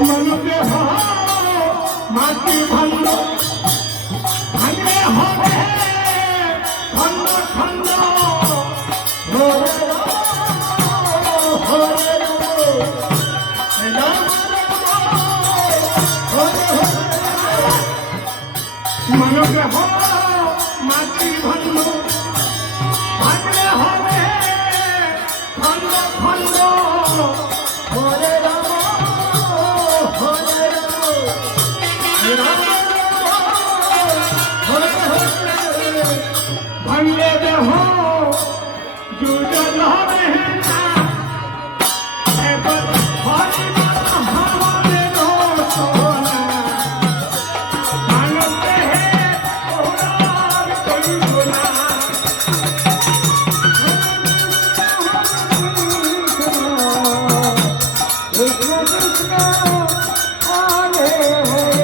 মানগ্রহ মাতৃ ভান্ড ভাঙলে দেহ দুজন হবে না এবার হরি Hare Hare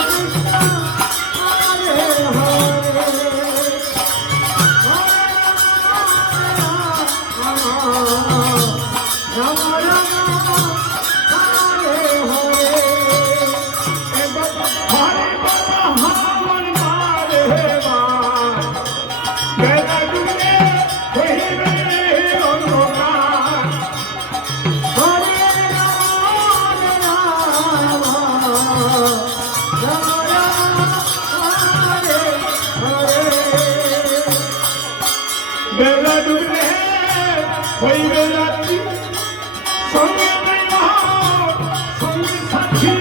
ডুবলে হইবে রাত্রি সঙ্গে সঙ্গে সাথী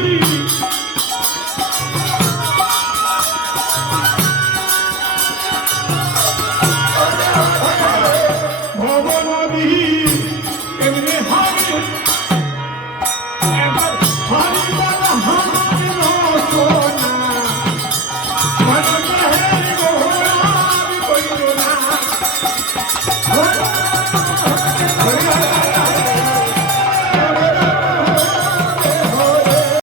ভবনী এমনি হারি এবার হারি বলা হারি।